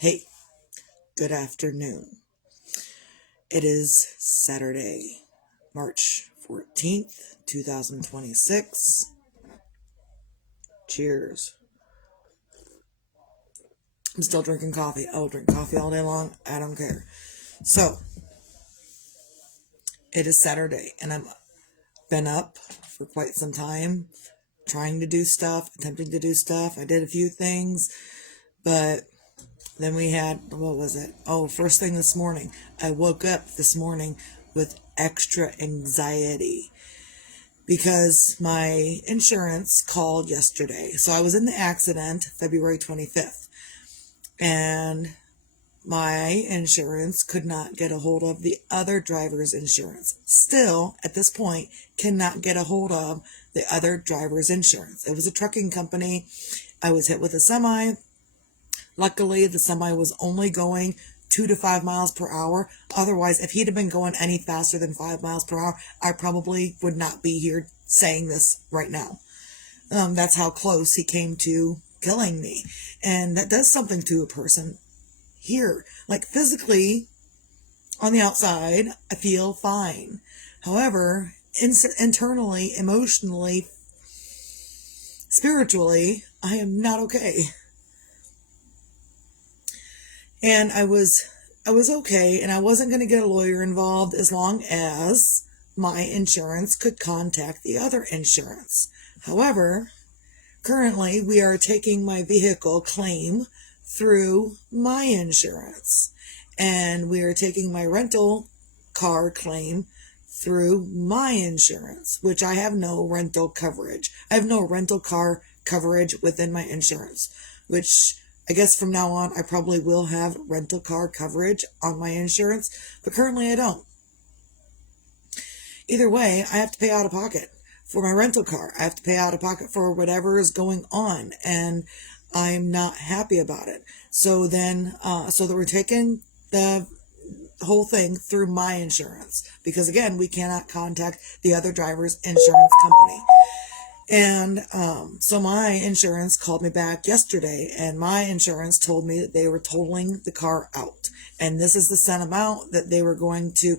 Hey, good afternoon. It is Saturday, March 14th, 2026. Cheers. I'm still drinking coffee. I will drink coffee all day long. I don't care. So, it is Saturday, and I've been up for quite some time, trying to do stuff, attempting to do stuff. I did a few things, but then we had, what was it? Oh, first thing this morning. I woke up this morning with extra anxiety because my insurance called yesterday. So I was in the accident February 25th, and my insurance could not get a hold of the other driver's insurance. Still, at this point, cannot get a hold of the other driver's insurance. It was a trucking company. I was hit with a semi. Luckily, the semi was only going 2 to 5 miles per hour. Otherwise, if he'd have been going any faster than 5 miles per hour, I probably would not be here saying this right now. That's how close he came to killing me. And that does something to a person here. Like physically, on the outside, I feel fine. However, internally, emotionally, spiritually, I am not okay. And I was okay, and I wasn't going to get a lawyer involved as long as my insurance could contact the other insurance. However, currently we are taking my vehicle claim through my insurance, and we are taking my rental car claim through my insurance, which I have no rental coverage. I have no rental car coverage within my insurance, which I guess from now on, I probably will have rental car coverage on my insurance, but currently I don't. Either way, I have to pay out of pocket for my rental car. I have to pay out of pocket for whatever is going on, and I'm not happy about it. So then, so that we're taking the whole thing through my insurance, because again, we cannot contact the other driver's insurance company. And so my insurance called me back yesterday, and my insurance told me that they were totaling the car out. And this is the set amount that they were going to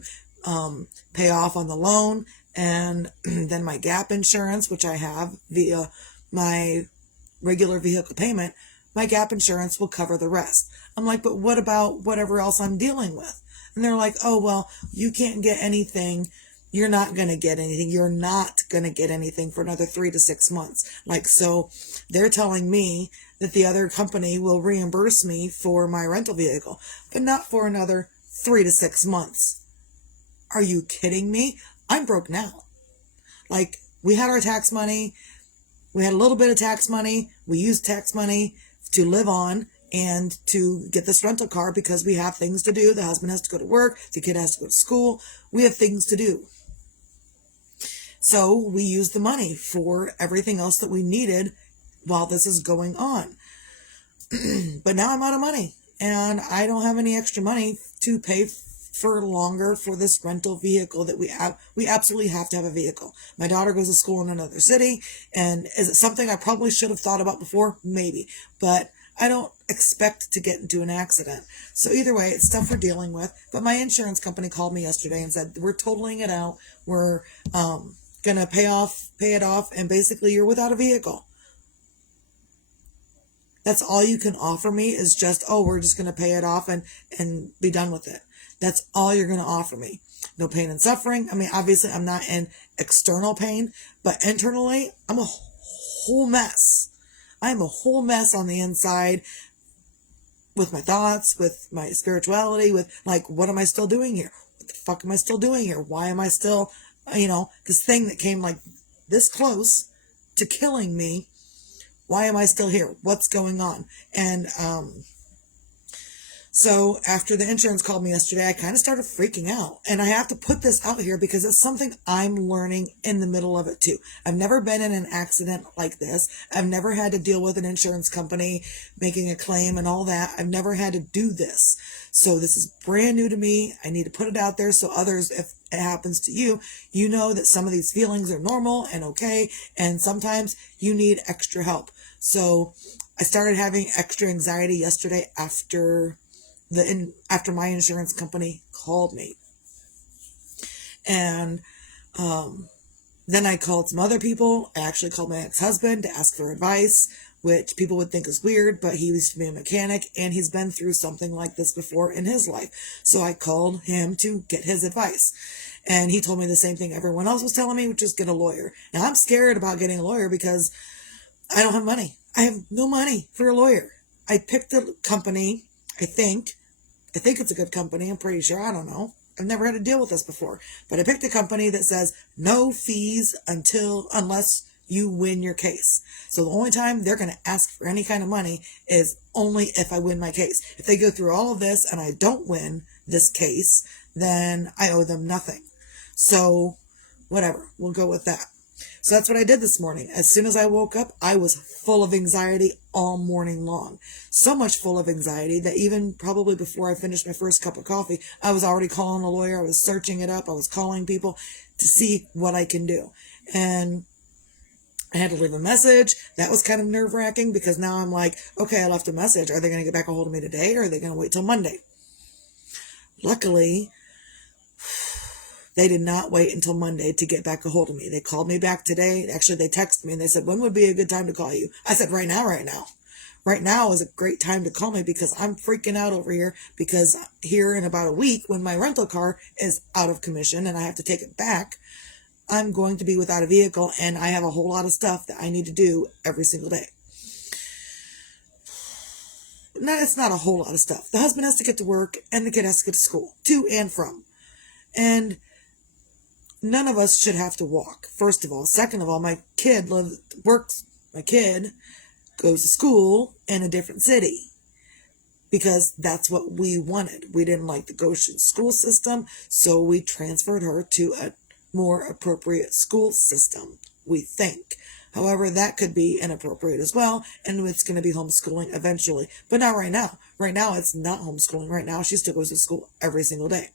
pay off on the loan. And then my gap insurance, which I have via my regular vehicle payment, my gap insurance will cover the rest. I'm like, but what about whatever else I'm dealing with? And they're like, oh, well, you can't get anything. You're not going to get anything. You're not going to get anything for another 3 to 6 months. Like, so they're telling me that the other company will reimburse me for my rental vehicle, but not for another 3 to 6 months. Are you kidding me? I'm broke now. Like, we had our tax money. We had a little bit of tax money. We used tax money to live on and to get this rental car because we have things to do. The husband has to go to work. The kid has to go to school. We have things to do. So we used the money for everything else that we needed while this is going on. But now I'm out of money, and I don't have any extra money to pay for longer for this rental vehicle that we have. We absolutely have to have a vehicle. My daughter goes to school in another city, and is it something I probably should have thought about before? Maybe. But I don't expect to get into an accident. So either way, it's stuff we're dealing with. But my insurance company called me yesterday and said, we're totaling it out. We're gonna pay it off, and basically you're without a vehicle. That's all you can offer me is just, oh, we're just gonna pay it off and be done with it. That's all you're gonna offer me. No pain and suffering. I mean, obviously I'm not in external pain, but internally I'm a whole mess. I'm a whole mess on the inside with my thoughts, with my spirituality, with like, what am I still doing here? What the fuck am I still doing here? Why am I still, this thing that came like this close to killing me? Why am I still here? What's going on? And so after the insurance called me yesterday, I kind of started freaking out. And I have to put this out here because it's something I'm learning in the middle of it too. I've never been in an accident like this. I've never had to deal with an insurance company making a claim and all that. I've never had to do this. So this is brand new to me. I need to put it out there so others, if it happens to you, you know that some of these feelings are normal and okay, and sometimes you need extra help. So I started having extra anxiety yesterday after my insurance company called me. And then I called some other people. I actually called my ex-husband to ask for advice, which people would think is weird, but he used to be a mechanic and he's been through something like this before in his life. So I called him to get his advice. And he told me the same thing everyone else was telling me, which is get a lawyer. Now I'm scared about getting a lawyer because I don't have money. I have no money for a lawyer. I picked a company, I think it's a good company. I'm pretty sure. I don't know. I've never had to deal with this before, but I picked a company that says no fees unless you win your case. So the only time they're going to ask for any kind of money is only if I win my case. If they go through all of this and I don't win this case, then I owe them nothing. So whatever, we'll go with that. So that's what I did this morning. As soon as I woke up, I was full of anxiety all morning long. So much full of anxiety that even probably before I finished my first cup of coffee, I was already calling a lawyer. I was searching it up. I was calling people to see what I can do. And I had to leave a message. That was kind of nerve-wracking because now I'm like, okay, I left a message. Are they going to get back a hold of me today or are they going to wait till Monday? Luckily, they did not wait until Monday to get back a hold of me. They called me back today. Actually, they texted me and they said, when would be a good time to call you? I said, right now. Right now is a great time to call me because I'm freaking out over here because here in about a week when my rental car is out of commission and I have to take it back, I'm going to be without a vehicle and I have a whole lot of stuff that I need to do every single day. No, it's not a whole lot of stuff. The husband has to get to work and the kid has to get to school, to and from. And none of us should have to walk, first of all. Second of all, my kid goes to school in a different city because that's what we wanted. We didn't like the Goshen school system, so we transferred her to a more appropriate school system, we think. However, that could be inappropriate as well, and it's going to be homeschooling eventually. But not right now. Right now, it's not homeschooling. Right now, she still goes to school every single day.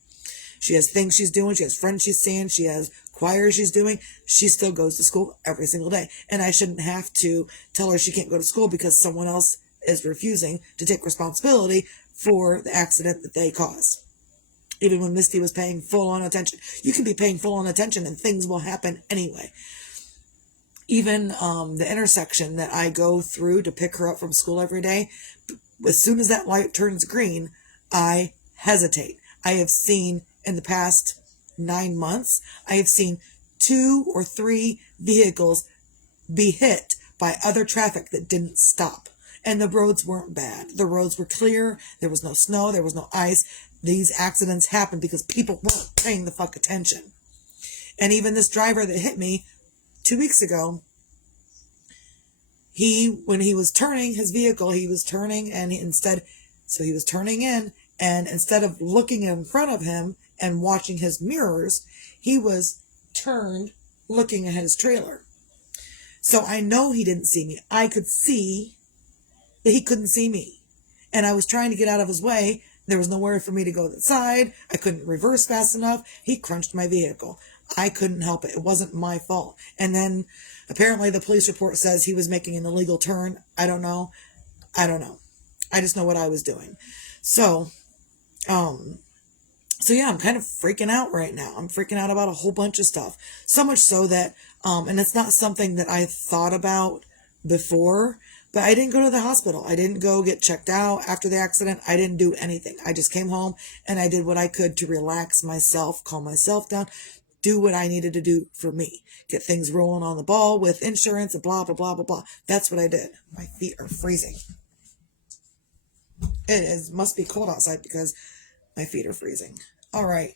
She has things she's doing. She has friends she's seeing. She has choir she's doing. She still goes to school every single day. And I shouldn't have to tell her she can't go to school because someone else is refusing to take responsibility for the accident that they caused. Even when Misty was paying full on attention. You can be paying full on attention and things will happen anyway. Even the intersection that I go through to pick her up from school every day, as soon as that light turns green, I hesitate. I have seen in the past 9 months, I have seen 2 or 3 vehicles be hit by other traffic that didn't stop. And the roads weren't bad. The roads were clear. There was no snow. There was no ice. These accidents happened because people weren't paying the fuck attention. And even this driver that hit me 2 weeks ago, when he was turning his vehicle, he was turning he was turning in, and instead of looking in front of him and watching his mirrors, he was turned looking at his trailer. So I know he didn't see me. I could see that he couldn't see me. And I was trying to get out of his way. There was nowhere for me to go to the side. I couldn't reverse fast enough. He crunched my vehicle. I couldn't help it. It wasn't my fault. And then apparently the police report says he was making an illegal turn. I don't know. I just know what I was doing. So yeah, I'm kind of freaking out right now. I'm freaking out about a whole bunch of stuff. So much so that, and it's not something that I thought about before, but I didn't go to the hospital. I didn't go get checked out after the accident. I didn't do anything. I just came home and I did what I could to relax myself, calm myself down, do what I needed to do for me, get things rolling on the ball with insurance and blah, blah, blah, blah, blah. That's what I did. My feet are freezing. Must be cold outside because my feet are freezing. All right.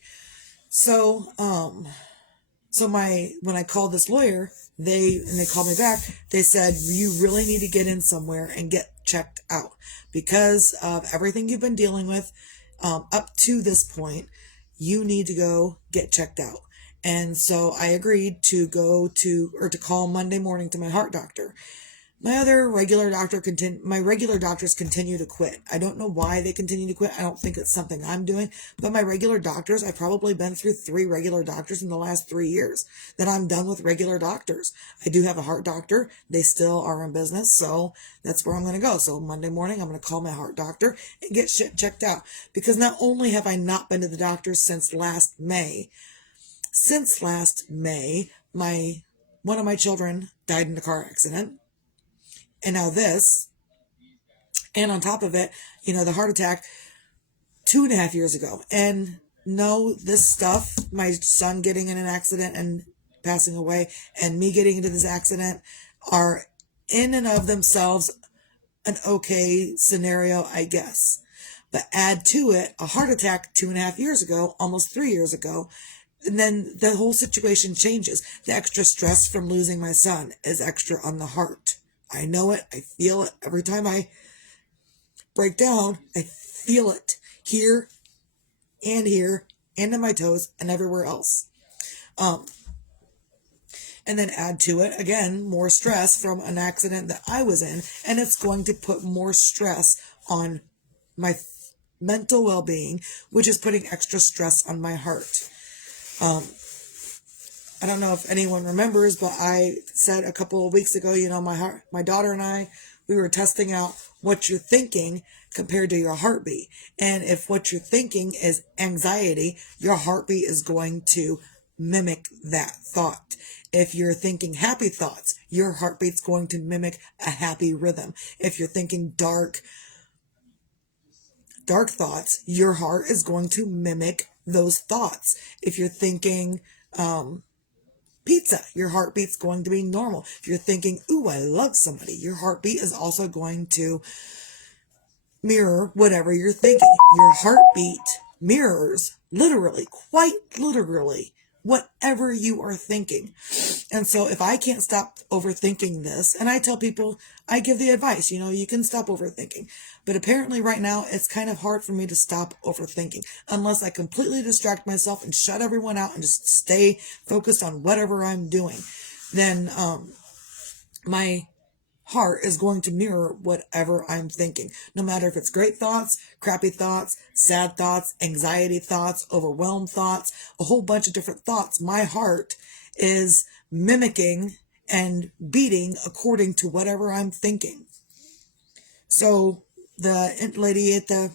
So, when I called this lawyer, they called me back, they said, you really need to get in somewhere and get checked out because of everything you've been dealing with, up to this point, you need to go get checked out. And so I agreed to call Monday morning to my heart doctor. My regular doctors continue to quit. I don't know why they continue to quit. I don't think it's something I'm doing, but my regular doctors, I've probably been through 3 regular doctors in the last 3 years that I'm done with regular doctors. I do have a heart doctor. They still are in business. So that's where I'm going to go. So Monday morning, I'm going to call my heart doctor and get shit checked out, because not only have I not been to the doctor since last May, one of my children died in a car accident. And now this, and on top of it, the heart attack 2.5 years ago. And no, this stuff, my son getting in an accident and passing away, and me getting into this accident, are in and of themselves an okay scenario, I guess. But add to it a heart attack 2.5 years ago, almost 3 years ago, and then the whole situation changes. The extra stress from losing my son is extra on the heart. I know it. I feel it. Every time I break down, I feel it here and in my toes and everywhere else. And then add to it, again, more stress from an accident that I was in, and it's going to put more stress on my mental well-being, which is putting extra stress on my heart. I don't know if anyone remembers, but I said a couple of weeks ago, my daughter and I, we were testing out what you're thinking compared to your heartbeat. And if what you're thinking is anxiety, your heartbeat is going to mimic that thought. If you're thinking happy thoughts, your heartbeat's going to mimic a happy rhythm. If you're thinking dark thoughts, your heart is going to mimic those thoughts. If you're thinking pizza, your heartbeat's going to be normal. If you're thinking, ooh, I love somebody, your heartbeat is also going to mirror whatever you're thinking. Your heartbeat mirrors, literally, quite literally, whatever you are thinking. And so if I can't stop overthinking this, and I tell people, I give the advice, you can stop overthinking. But apparently right now, it's kind of hard for me to stop overthinking unless I completely distract myself and shut everyone out and just stay focused on whatever I'm doing. Then my heart is going to mirror whatever I'm thinking, no matter if it's great thoughts, crappy thoughts, sad thoughts, anxiety thoughts, overwhelmed thoughts, a whole bunch of different thoughts. My heart is mimicking and beating according to whatever I'm thinking. So the lady at the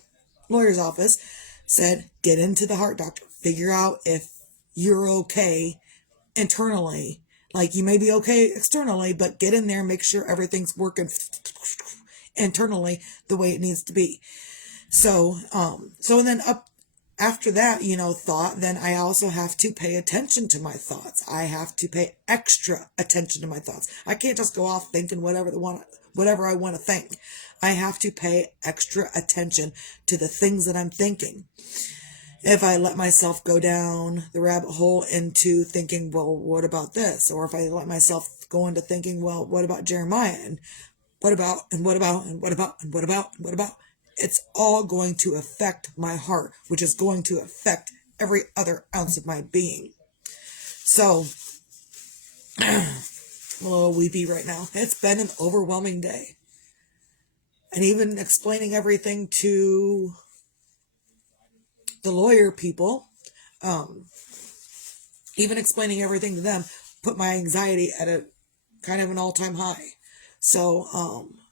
lawyer's office said, get into the heart doctor, figure out if you're okay internally. Like, you may be okay externally, but get in there and make sure everything's working internally the way it needs to be. So and then up after that, thought, then I also have to pay attention to my thoughts. I have to pay extra attention to my thoughts. I can't just go off thinking whatever I want to think. I have to pay extra attention to the things that I'm thinking. If I let myself go down the rabbit hole into thinking, well, what about this? Or if I let myself go into thinking, well, what about Jeremiah? And what about, and what about, and what about, and what about, and what about? It's all going to affect my heart, which is going to affect every other ounce of my being. So, I'm a little weepy right now. It's been an overwhelming day. And even explaining everything to the lawyer people, even explaining everything to them, put my anxiety at a kind of an all-time high. So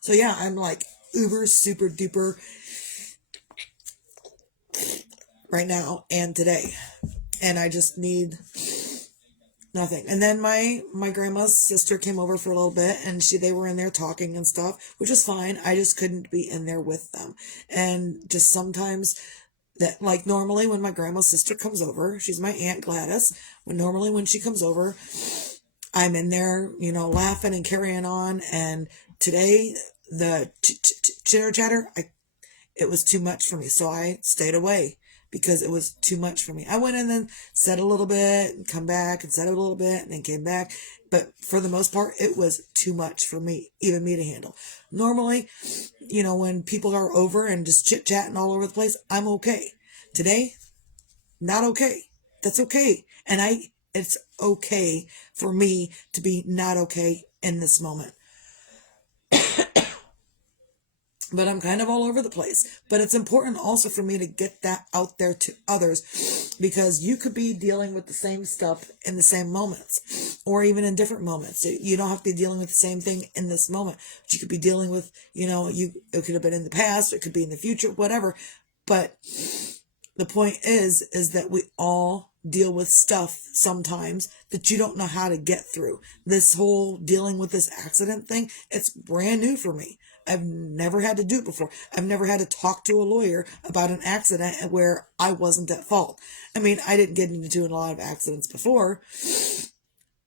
yeah, I'm like uber super duper right now and today, and I just need nothing. And then my grandma's sister came over for a little bit, and they were in there talking and stuff, which is fine. I just couldn't be in there with them. And just sometimes that, like, normally when my grandma's sister comes over, she's my Aunt Gladys, when she comes over, I'm in there, laughing and carrying on. And today, the chitter chatter, it was too much for me. So I stayed away because it was too much for me. I went in and said a little bit and come back and said a little bit and then came back. But for the most part, it was too much for me, even me to handle. Normally, when people are over and just chit-chatting all over the place, I'm okay. Today, not okay. That's okay. And it's okay for me to be not okay in this moment. but I'm kind of all over the place. But it's important also for me to get that out there to others, because you could be dealing with the same stuff in the same moments or even in different moments. You don't have to be dealing with the same thing in this moment, but you could be dealing with, it could have been in the past, it could be in the future, whatever. But the point is that we all deal with stuff sometimes that you don't know how to get through. This whole dealing with this accident thing, it's brand new for me. I've never had to do it before. I've never had to talk to a lawyer about an accident where I wasn't at fault. I mean, I didn't get into a lot of accidents before,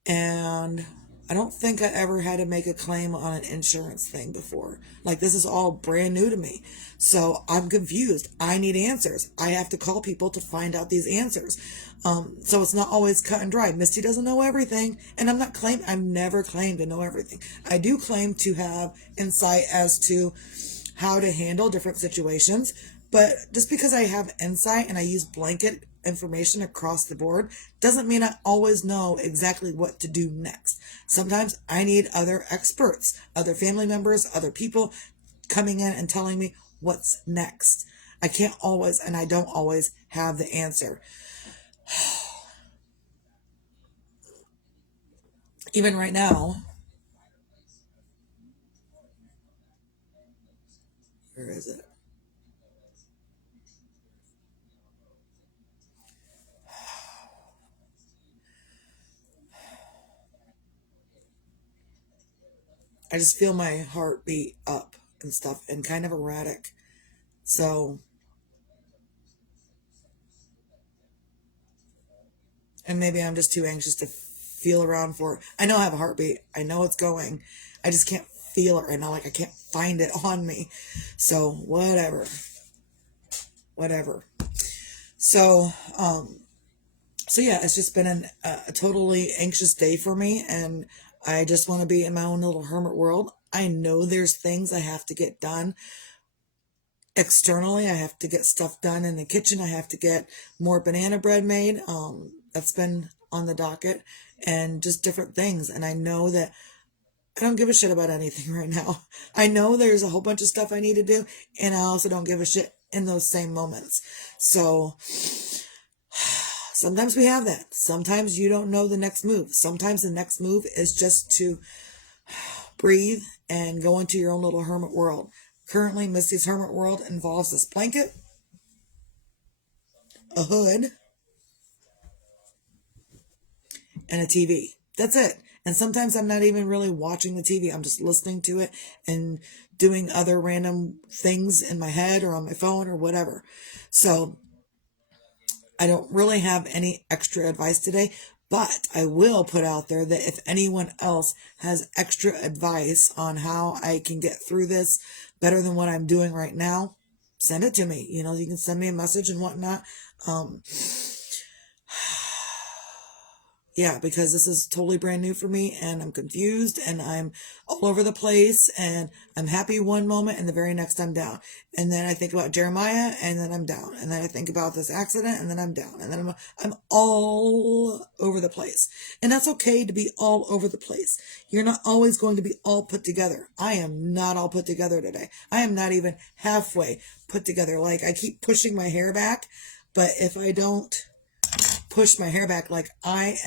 and I don't think I ever had to make a claim on an insurance thing before. Like, this is all brand new to me. So I'm confused. I need answers. I have to call people to find out these answers. So it's not always cut and dry. Misty doesn't know everything. And I've never claimed to know everything. I do claim to have insight as to how to handle different situations. But just because I have insight and I use blanket information across the board doesn't mean I always know exactly what to do next. Sometimes I need other experts, other family members, other people coming in and telling me what's next. I can't always, and I don't always have the answer. Even right now, where is it? I just feel my heart beat up and stuff and kind of erratic. So, and maybe I'm just too anxious to feel around for it. I know I have a heartbeat. I know it's going. I just can't feel it right now. Like, I can't find it on me. So, whatever. So, so yeah, it's just been a totally anxious day for me, and I just want to be in my own little hermit world. I know there's things I have to get done externally. I have to get stuff done in the kitchen. I have to get more banana bread made. That's been on the docket, and just different things. And I know that I don't give a shit about anything right now. I know there's a whole bunch of stuff I need to do, and I also don't give a shit in those same moments. So sometimes we have that. Sometimes you don't know the next move. Sometimes the next move is just to breathe and go into your own little hermit world. Currently, Misty's hermit world involves this blanket, a hood, and a TV. That's it. And sometimes I'm not even really watching the TV. I'm just listening to it and doing other random things in my head or on my phone or whatever. So I don't really have any extra advice today, but I will put out there that if anyone else has extra advice on how I can get through this better than what I'm doing right now, send it to me. You can send me a message and whatnot. Um, yeah, because this is totally brand new for me, and I'm confused and I'm all over the place, and I'm happy one moment and the very next I'm down. And then I think about Jeremiah and then I'm down. And then I think about this accident and then I'm down. And then I'm all over the place. And that's okay to be all over the place. You're not always going to be all put together. I am not all put together today. I am not even halfway put together. Like, I keep pushing my hair back, but if I don't push my hair back like I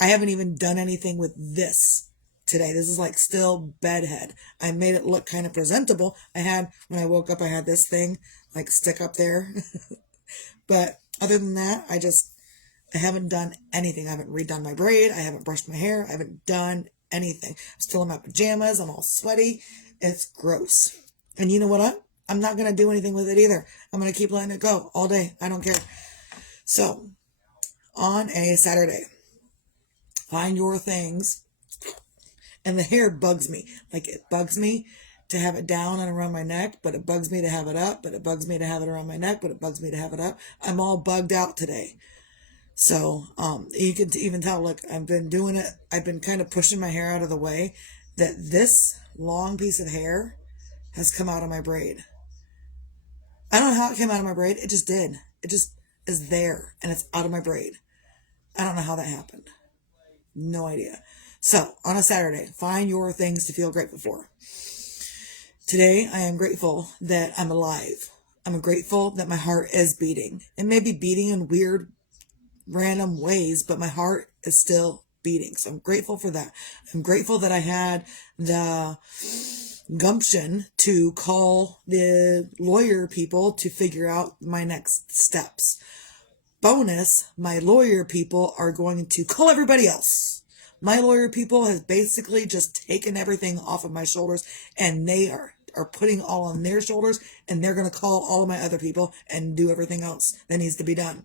haven't even done anything with this today. This is like still bedhead. I made it look kind of presentable. When I woke up, I had this thing like stick up there. But other than that, I haven't done anything. I haven't redone my braid. I haven't brushed my hair. I haven't done anything. I'm still in my pajamas. I'm all sweaty. It's gross. And you know what? I'm not going to do anything with it either. I'm going to keep letting it go all day. I don't care. So, on a Saturday, find your things. And the hair bugs me. Like, it bugs me to have it down and around my neck, but it bugs me to have it up, but it bugs me to have it around my neck, but it bugs me to have it up. I'm all bugged out today. So, you can even tell, look, I've been doing it. I've been kind of pushing my hair out of the way, that this long piece of hair has come out of my braid. I don't know how it came out of my braid. It just did. It just is there and it's out of my braid. I don't know how that happened. No idea. So, on a Saturday, find your things to feel grateful for. Today, I am grateful that I'm alive. I'm grateful that my heart is beating. It may be beating in weird, random ways, but my heart is still beating. So I'm grateful for that. I'm grateful that I had the gumption to call the lawyer people to figure out my next steps. Bonus, my lawyer people are going to call everybody else. My lawyer people has basically just taken everything off of my shoulders, and they are putting all on their shoulders, and they're going to call all of my other people and do everything else that needs to be done.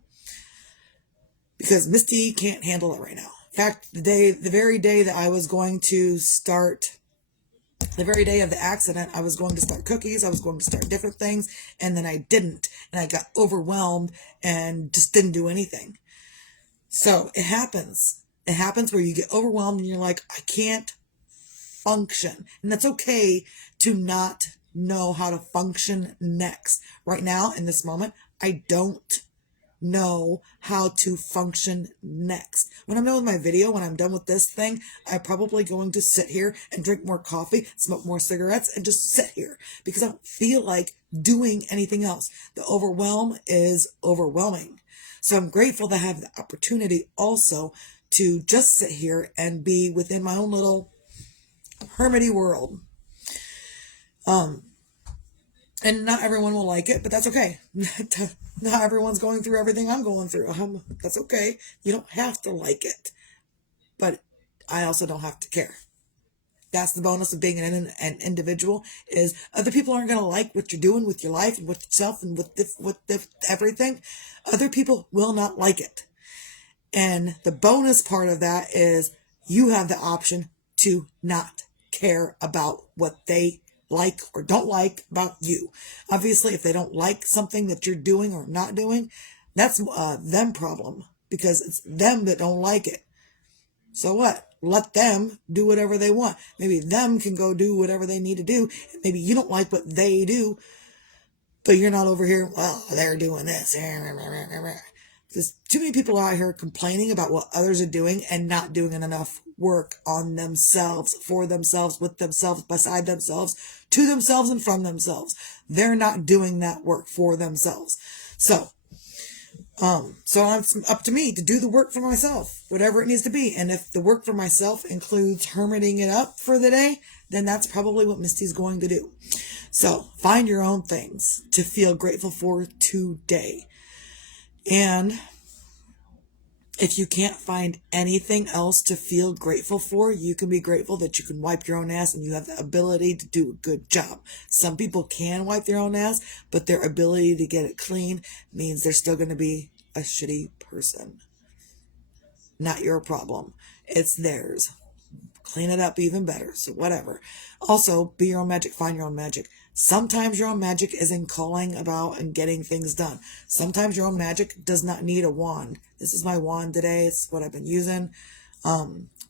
Because Misty can't handle it right now. In fact, the very day that I was going to start, the very day of the accident, I was going to start cookies, I was going to start different things, and then I didn't. And I got overwhelmed and just didn't do anything. So it happens. It happens where you get overwhelmed and you're like, I can't function. And that's okay to not know how to function next. Right now, in this moment, I don't know how to function next. When I'm done with my video, when I'm done with this thing, I'm probably going to sit here and drink more coffee, smoke more cigarettes, and just sit here because I don't feel like doing anything else. The overwhelm is overwhelming. So I'm grateful to have the opportunity also to just sit here and be within my own little hermity world. And not everyone will like it, but that's okay. Not everyone's going through everything I'm going through. That's okay. You don't have to like it, but I also don't have to care. That's the bonus of being an individual, is other people aren't going to like what you're doing with your life and with yourself and with everything. Other people will not like it. And the bonus part of that is you have the option to not care about what they like or don't like about you. Obviously, if they don't like something that you're doing or not doing, that's them problem, because it's them that don't like it. So what? Let them do whatever they want. Maybe them can go do whatever they need to do. Maybe you don't like what they do, but you're not over here, well, they're doing this. There's too many people out here complaining about what others are doing and not doing enough work on themselves, for themselves, with themselves, beside themselves, to themselves, and from themselves. They're not doing that work for themselves. So it's up to me to do the work for myself, whatever it needs to be. And if the work for myself includes hermiting it up for the day, then that's probably what Misty's going to do. So find your own things to feel grateful for today. And if you can't find anything else to feel grateful for, you can be grateful that you can wipe your own ass and you have the ability to do a good job. Some people can wipe their own ass, but their ability to get it clean means they're still going to be a shitty person. Not your problem. It's theirs. Clean it up even better. So whatever. Also, be your own magic. Find your own magic. Sometimes your own magic is in calling about and getting things done. Sometimes your own magic does not need a wand. This is my wand today. It's what I've been using.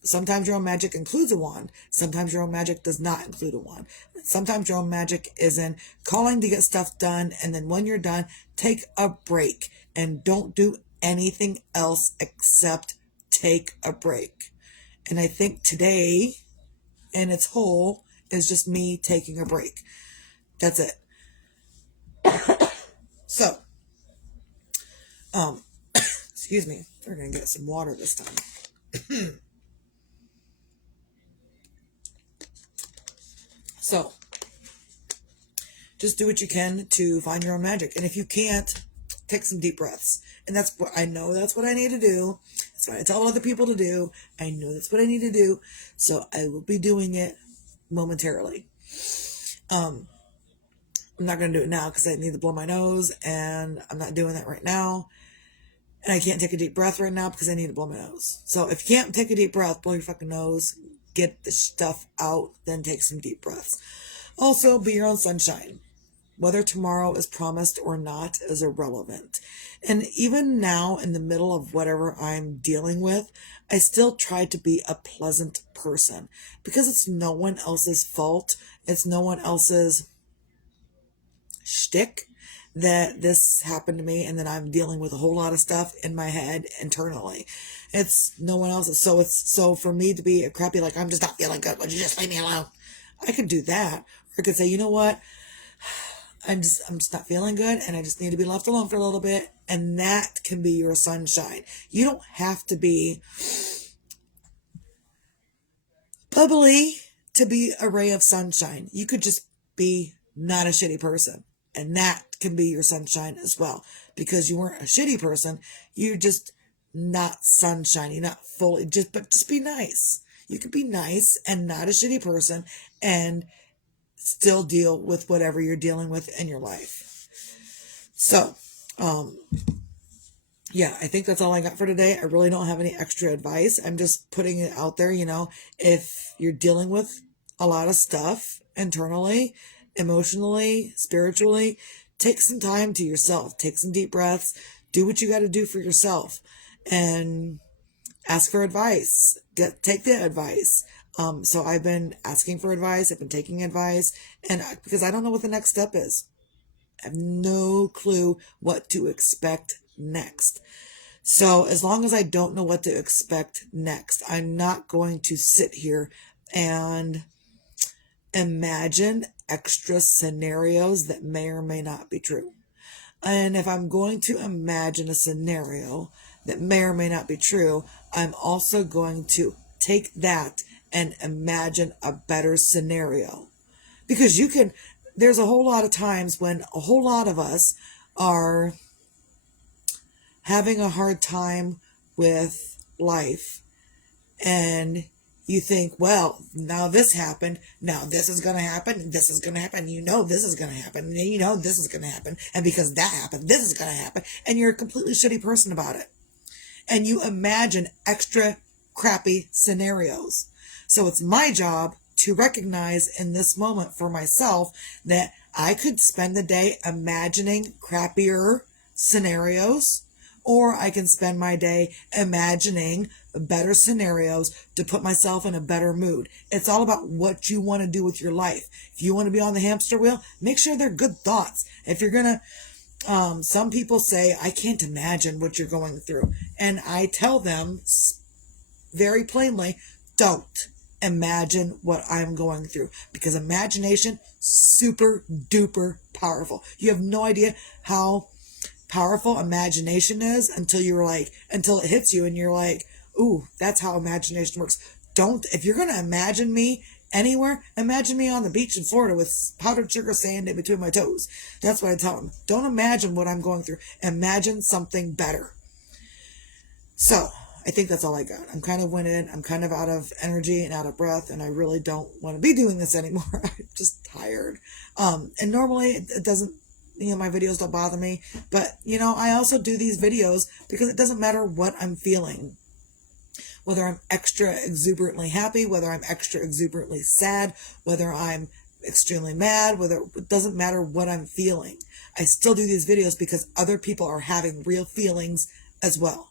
Sometimes your own magic includes a wand. Sometimes your own magic does not include a wand. Sometimes your own magic is in calling to get stuff done. And then when you're done, take a break and don't do anything else except take a break. And I think today in its whole is just me taking a break. That's it. So, excuse me. We're going to get some water this time. So, just do what you can to find your own magic. And if you can't, take some deep breaths. And that's what I know that's what I need to do. That's what I tell other people to do. I know that's what I need to do. So I will be doing it momentarily. I'm not going to do it now because I need to blow my nose, and I'm not doing that right now. And I can't take a deep breath right now because I need to blow my nose. So if you can't take a deep breath, blow your fucking nose, get the stuff out, then take some deep breaths. Also, be your own sunshine. Whether tomorrow is promised or not is irrelevant. And even now, in the middle of whatever I'm dealing with, I still try to be a pleasant person because it's no one else's fault. It's no one else's shtick that this happened to me and that I'm dealing with a whole lot of stuff in my head internally. It's no one else's. So for me to be a crappy, like, I'm just not feeling good, would you just leave me alone? I could do that. Or I could say, you know what? I'm just not feeling good and I just need to be left alone for a little bit. And that can be your sunshine. You don't have to be bubbly to be a ray of sunshine. You could just be not a shitty person. And that can be your sunshine as well. Because you weren't a shitty person. You're just not sunshiny, not fully, but just be nice. You could be nice and not a shitty person and still deal with whatever you're dealing with in your life. So, yeah, I think that's all I got for today. I really don't have any extra advice. I'm just putting it out there, if you're dealing with a lot of stuff internally, emotionally, spiritually, take some time to yourself. Take some deep breaths. Do what you got to do for yourself and ask for advice. Take the advice. So I've been asking for advice. I've been taking advice because I don't know what the next step is. I have no clue what to expect next. So as long as I don't know what to expect next, I'm not going to sit here and imagine extra scenarios that may or may not be true. And if I'm going to imagine a scenario that may or may not be true, I'm also going to take that and imagine a better scenario. Because there's a whole lot of times when a whole lot of us are having a hard time with life and you think, well, now this happened, now this is going to happen, this is going to happen, this is going to happen, and this is going to happen, and because that happened, this is going to happen, and you're a completely shitty person about it. And you imagine extra crappy scenarios. So it's my job to recognize in this moment for myself that I could spend the day imagining crappier scenarios, or I can spend my day imagining better scenarios to put myself in a better mood. It's all about what you want to do with your life. If you want to be on the hamster wheel, make sure they're good thoughts. If you're going to, some people say, I can't imagine what you're going through. And I tell them very plainly, don't imagine what I'm going through, because imagination, super duper powerful. You have no idea how powerful imagination is until it hits you and you're like, ooh, that's how imagination works. If you're going to imagine me anywhere, imagine me on the beach in Florida with powdered sugar sand in between my toes. That's what I tell them. Don't imagine what I'm going through. Imagine something better. So I think that's all I got. I'm kind of winded. I'm kind of out of energy and out of breath, and I really don't want to be doing this anymore. I'm just tired. And normally it doesn't, my videos don't bother me, but I also do these videos because it doesn't matter what I'm feeling. Whether I'm extra exuberantly happy, whether I'm extra exuberantly sad, whether I'm extremely mad, it doesn't matter what I'm feeling. I still do these videos because other people are having real feelings as well.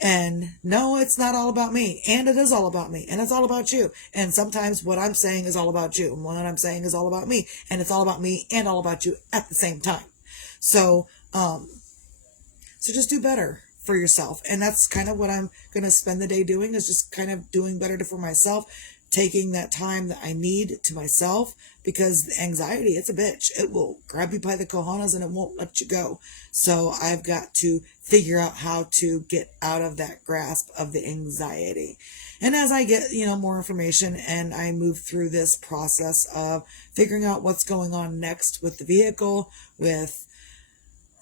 And no, it's not all about me. And it is all about me. And it's all about you. And sometimes what I'm saying is all about you. And what I'm saying is all about me. And it's all about me and all about you at the same time. So just do better for yourself. And that's kind of what I'm going to spend the day doing, is just kind of doing better for myself, taking that time that I need to myself, because anxiety, it's a bitch. It will grab you by the cojones and it won't let you go. So I've got to figure out how to get out of that grasp of the anxiety. And as I get, more information and I move through this process of figuring out what's going on next with the vehicle, with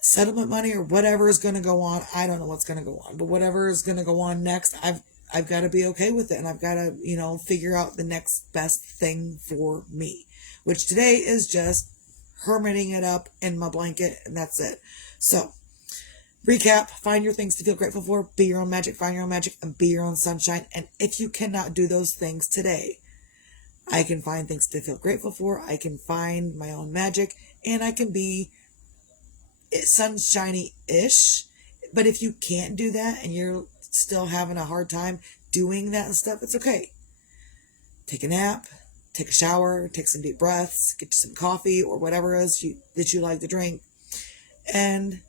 settlement money or whatever is going to go on. I don't know what's going to go on, but whatever is going to go on next, I've got to be okay with it. And I've got to, figure out the next best thing for me, which today is just hermiting it up in my blanket. And that's it. So recap, find your things to feel grateful for, be your own magic, find your own magic, and be your own sunshine. And if you cannot do those things today, I can find things to feel grateful for. I can find my own magic, and I can be sunshiny-ish. But if you can't do that and you're still having a hard time doing that stuff, it's okay. Take a nap, take a shower, take some deep breaths, get you some coffee or whatever it is that you like to drink, and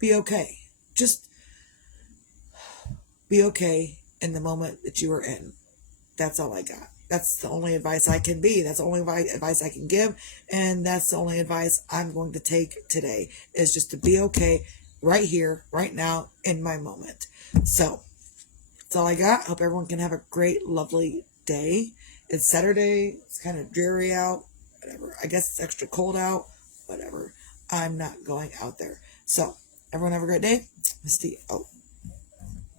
be okay. Just be okay in the moment that you are in. That's all I got. That's the only advice I can be. That's the only advice I can give. And that's the only advice I'm going to take today, is just to be okay right here, right now, in my moment. So that's all I got. Hope everyone can have a great, lovely day. It's Saturday. It's kind of dreary out. Whatever. I guess it's extra cold out. Whatever. I'm not going out there. So everyone have a great day. Misty out.